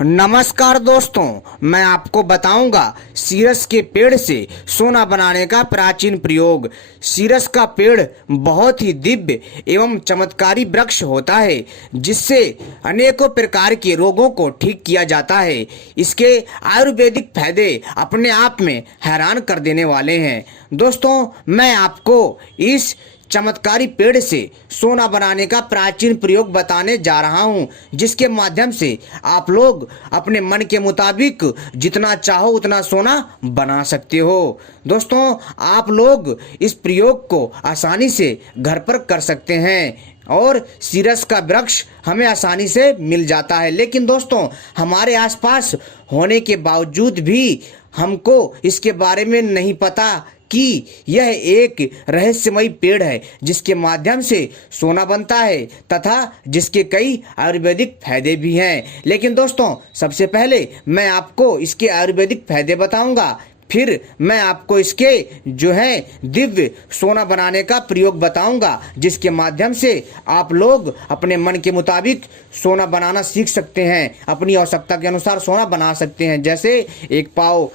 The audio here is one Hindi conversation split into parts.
नमस्कार दोस्तों, मैं आपको बताऊंगा सीरस के पेड़ से सोना बनाने का प्राचीन प्रयोग। सीरस का पेड़ बहुत ही दिव्य एवं चमत्कारी वृक्ष होता है जिससे अनेकों प्रकार के रोगों को ठीक किया जाता है। इसके आयुर्वेदिक फायदे अपने आप में हैरान कर देने वाले हैं। दोस्तों, मैं आपको इस चमत्कारी पेड़ से सोना बनाने का प्राचीन प्रयोग बताने जा रहा हूं, जिसके माध्यम से आप लोग अपने मन के मुताबिक जितना चाहो उतना सोना बना सकते हो। दोस्तों, आप लोग इस प्रयोग को आसानी से घर पर कर सकते हैं और सीरस का वृक्ष हमें आसानी से मिल जाता है। लेकिन दोस्तों, हमारे आसपास होने के बावजूद भी हमको इसके बारे में नहीं पता कि यह एक रहस्यमयी पेड़ है जिसके माध्यम से सोना बनता है तथा जिसके कई आयुर्वेदिक फायदे भी हैं। लेकिन दोस्तों, सबसे पहले मैं आपको इसके आयुर्वेदिक फायदे बताऊंगा, फिर मैं आपको इसके दिव्य सोना बनाने का प्रयोग बताऊंगा, जिसके माध्यम से आप लोग अपने मन के मुताबिक सोना बनाना सीख सकते हैं। अपनी आवश्यकता के अनुसार सोना बना सकते हैं, जैसे 1 पाव,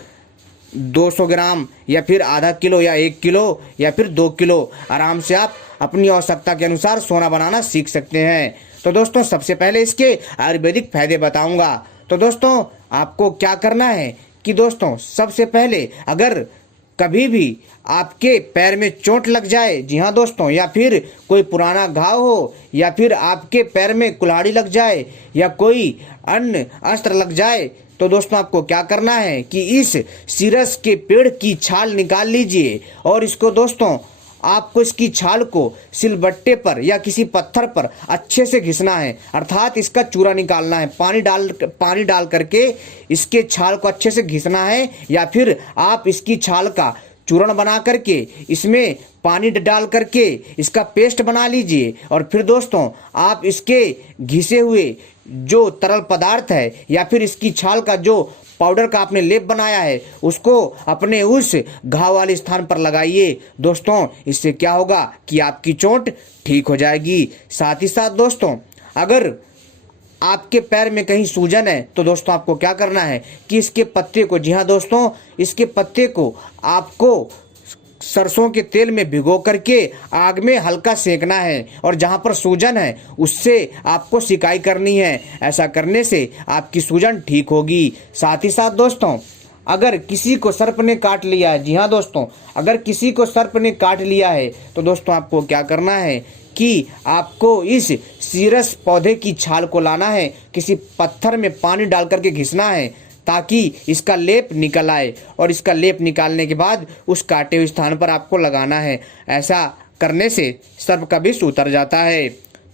200 ग्राम या फिर आधा किलो या 1 किलो या फिर 2 किलो। आराम से आप अपनी आवश्यकता के अनुसार सोना बनाना सीख सकते हैं। तो दोस्तों, सबसे पहले इसके आयुर्वेदिक फायदे बताऊंगा। तो दोस्तों, आपको क्या करना है कि दोस्तों, सबसे पहले अगर कभी भी आपके पैर में चोट लग जाए, जी हाँ दोस्तों, या फिर कोई पुराना घाव हो, या फिर आपके पैर में कुल्हाड़ी लग जाए या कोई अन्य अस्त्र लग जाए, तो दोस्तों आपको क्या करना है कि इस सीरस के पेड़ की छाल निकाल लीजिए और इसको दोस्तों आपको इसकी छाल को सिलबट्टे पर या किसी पत्थर पर अच्छे से घिसना है, अर्थात इसका चूरा निकालना है। पानी डाल करके इसके छाल को अच्छे से घिसना है, या फिर आप इसकी छाल का चूर्ण बना करके इसमें पानी डाल करके इसका पेस्ट बना लीजिए। और फिर दोस्तों आप इसके घिसे हुए जो तरल पदार्थ है या फिर इसकी छाल का जो पाउडर का आपने लेप बनाया है उसको अपने उस घाव वाले स्थान पर लगाइए। दोस्तों, इससे क्या होगा कि आपकी चोट ठीक हो जाएगी। साथ ही साथ दोस्तों, अगर आपके पैर में कहीं सूजन है तो दोस्तों आपको क्या करना है कि इसके पत्ते को, जी हाँ दोस्तों, इसके पत्ते को आपको सरसों के तेल में भिगो करके आग में हल्का सेकना है और जहां पर सूजन है उससे आपको सिकाई करनी है। ऐसा करने से आपकी सूजन ठीक होगी। साथ ही साथ दोस्तों, अगर किसी को सर्प ने काट लिया है, जी हाँ दोस्तों, अगर किसी को सर्प ने काट लिया है तो दोस्तों आपको क्या करना है कि आपको इस सीरस पौधे की छाल को लाना है, किसी पत्थर में पानी डाल करके घिसना है ताकि इसका लेप निकल आए, और इसका लेप निकालने के बाद उस काटे हुए स्थान पर आपको लगाना है। ऐसा करने से सर्प का विष उतर जाता है।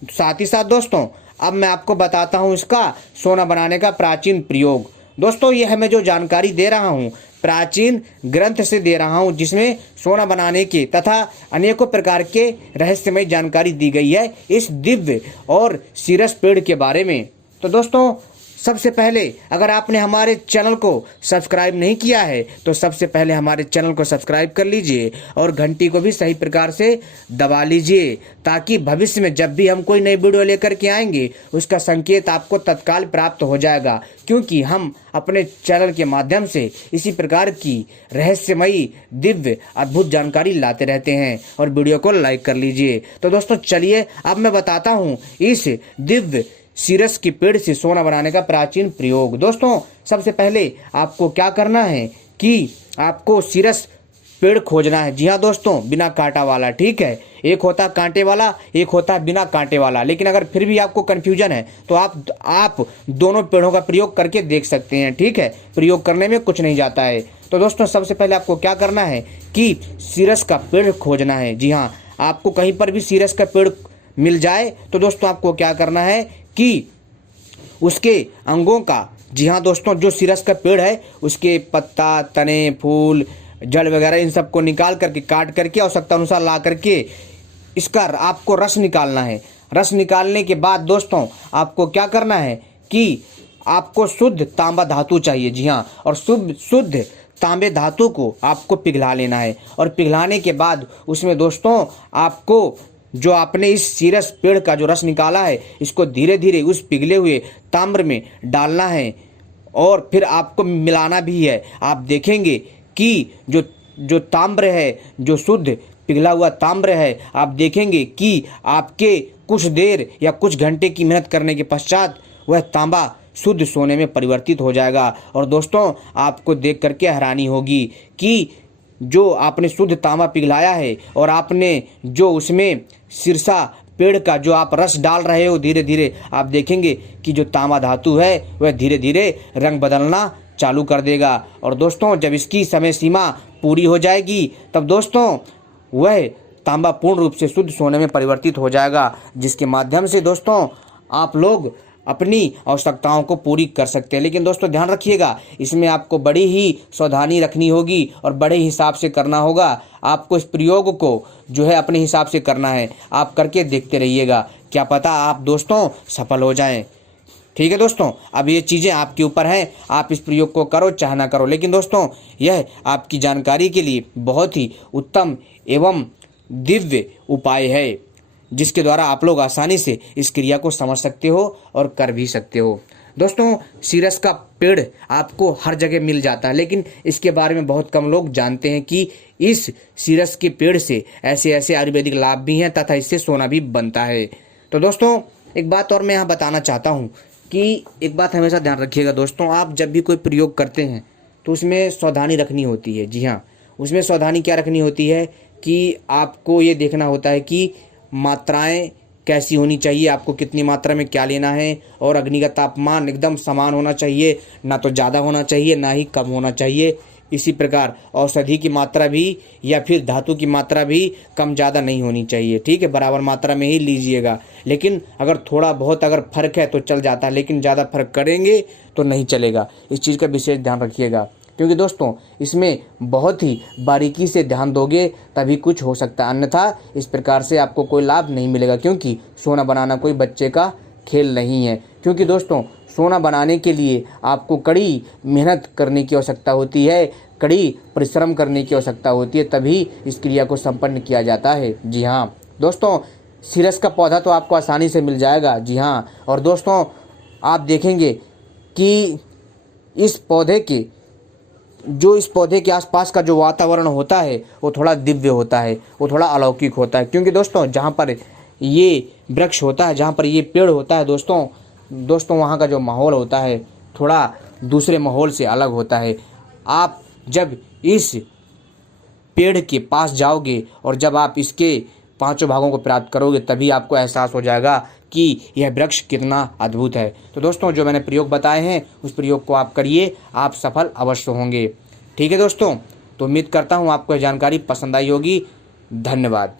साथ ही साथ दोस्तों, अब मैं आपको बताता हूँ इसका सोना बनाने का प्राचीन प्रयोग। दोस्तों, यह मैं जो जानकारी दे रहा हूँ प्राचीन ग्रंथ से दे रहा हूँ, जिसमें सोना बनाने के तथा अनेकों प्रकार के रहस्यमय जानकारी दी गई है इस दिव्य और सीरस पेड़ के बारे में। तो दोस्तों, सबसे पहले अगर आपने हमारे चैनल को सब्सक्राइब नहीं किया है तो सबसे पहले हमारे चैनल को सब्सक्राइब कर लीजिए और घंटी को भी सही प्रकार से दबा लीजिए, ताकि भविष्य में जब भी हम कोई नई वीडियो लेकर के आएंगे उसका संकेत आपको तत्काल प्राप्त हो जाएगा, क्योंकि हम अपने चैनल के माध्यम से इसी प्रकार की रहस्यमयी दिव्य अद्भुत जानकारी लाते रहते हैं। और वीडियो को लाइक कर लीजिए। तो दोस्तों चलिए अब मैं बताता हूँ इस दिव्य सीरस के पेड़ से सोना बनाने का प्राचीन प्रयोग। दोस्तों, सबसे पहले आपको क्या करना है कि आपको सीरस पेड़ खोजना है। जी हाँ दोस्तों, बिना कांटा वाला, ठीक है। एक होता कांटे वाला, एक होता है बिना कांटे वाला। लेकिन अगर फिर भी आपको कंफ्यूजन है तो आप दोनों पेड़ों का प्रयोग करके देख सकते हैं, ठीक है। प्रयोग करने में कुछ नहीं जाता है। तो दोस्तों, सबसे पहले आपको क्या करना है कि सीरस का पेड़ खोजना है। जी हाँ, आपको कहीं पर भी सीरस का पेड़ मिल जाए तो दोस्तों आपको क्या करना है कि उसके अंगों का, जी हाँ दोस्तों, जो सीरस का पेड़ है उसके पत्ता, तने, फूल, जड़ वगैरह इन सबको निकाल करके, काट करके आवश्यकता अनुसार ला करके इसका आपको रस निकालना है। रस निकालने के बाद दोस्तों आपको क्या करना है कि आपको शुद्ध तांबा धातु चाहिए। जी हाँ, और शुद्ध तांबे धातु को आपको पिघला लेना है। और पिघलाने के बाद उसमें दोस्तों आपको जो आपने इस सीरस पेड़ का जो रस निकाला है इसको धीरे धीरे उस पिघले हुए ताम्र में डालना है। और फिर आपको मिलाना भी है। आप देखेंगे कि जो ताम्र है, जो शुद्ध पिघला हुआ ताम्र है, आप देखेंगे कि आपके कुछ देर या कुछ घंटे की मेहनत करने के पश्चात वह तांबा शुद्ध सोने में परिवर्तित हो जाएगा। और दोस्तों, आपको देख करके हैरानी होगी कि जो आपने शुद्ध तांबा पिघलाया है और आपने जो उसमें सिरसा पेड़ का जो आप रस डाल रहे हो, धीरे धीरे आप देखेंगे कि जो तांबा धातु है वह धीरे धीरे रंग बदलना चालू कर देगा। और दोस्तों, जब इसकी समय सीमा पूरी हो जाएगी तब दोस्तों वह तांबा पूर्ण रूप से शुद्ध सोने में परिवर्तित हो जाएगा, जिसके माध्यम से दोस्तों आप लोग अपनी आवश्यकताओं को पूरी कर सकते हैं। लेकिन दोस्तों ध्यान रखिएगा, इसमें आपको बड़ी ही सावधानी रखनी होगी और बड़े हिसाब से करना होगा। आपको इस प्रयोग को जो है अपने हिसाब से करना है। आप करके देखते रहिएगा, क्या पता आप दोस्तों सफल हो जाएं। ठीक है दोस्तों, अब ये चीज़ें आपके ऊपर हैं, आप इस प्रयोग को करो चाहे ना करो। लेकिन दोस्तों यह आपकी जानकारी के लिए बहुत ही उत्तम एवं दिव्य उपाय है, जिसके द्वारा आप लोग आसानी से इस क्रिया को समझ सकते हो और कर भी सकते हो। दोस्तों, सीरस का पेड़ आपको हर जगह मिल जाता है, लेकिन इसके बारे में बहुत कम लोग जानते हैं कि इस सीरस के पेड़ से ऐसे ऐसे आयुर्वेदिक लाभ भी हैं तथा इससे सोना भी बनता है। तो दोस्तों, एक बात और मैं यहाँ बताना चाहता हूँ कि एक बात हमेशा ध्यान रखिएगा दोस्तों, आप जब भी कोई प्रयोग करते हैं तो उसमें सावधानी रखनी होती है। जी हाँ, उसमें सावधानी क्या रखनी होती है कि आपको ये देखना होता है कि मात्राएं कैसी होनी चाहिए, आपको कितनी मात्रा में क्या लेना है, और अग्नि का तापमान एकदम समान होना चाहिए, ना तो ज़्यादा होना चाहिए ना ही कम होना चाहिए। इसी प्रकार औषधि की मात्रा भी या फिर धातु की मात्रा भी कम ज़्यादा नहीं होनी चाहिए। ठीक है, बराबर मात्रा में ही लीजिएगा। लेकिन अगर थोड़ा बहुत अगर फर्क है तो चल जाता है, लेकिन ज़्यादा फर्क करेंगे तो नहीं चलेगा। इस चीज़ का विशेष ध्यान रखिएगा, क्योंकि दोस्तों इसमें बहुत ही बारीकी से ध्यान दोगे तभी कुछ हो सकता है, अन्यथा इस प्रकार से आपको कोई लाभ नहीं मिलेगा। क्योंकि सोना बनाना कोई बच्चे का खेल नहीं है। क्योंकि दोस्तों सोना बनाने के लिए आपको कड़ी मेहनत करने की आवश्यकता होती है, कड़ी परिश्रम करने की आवश्यकता होती है, तभी इस क्रिया को संपन्न किया जाता है। जी हाँ दोस्तों, सीरस का पौधा तो आपको आसानी से मिल जाएगा। जी हाँ, और दोस्तों आप देखेंगे कि इस पौधे के आसपास का जो वातावरण होता है वो थोड़ा दिव्य होता है, वो थोड़ा अलौकिक होता है। क्योंकि दोस्तों जहाँ पर ये वृक्ष होता है, जहाँ पर ये पेड़ होता है दोस्तों वहाँ का जो माहौल होता है थोड़ा दूसरे माहौल से अलग होता है। आप जब इस पेड़ के पास जाओगे और जब आप इसके 5 भागों को प्राप्त करोगे तभी आपको एहसास हो जाएगा कि यह वृक्ष कितना अद्भुत है। तो दोस्तों जो मैंने प्रयोग बताए हैं उस प्रयोग को आप करिए, आप सफल अवश्य होंगे। ठीक है दोस्तों, तो उम्मीद करता हूँ आपको यह जानकारी पसंद आई होगी। धन्यवाद।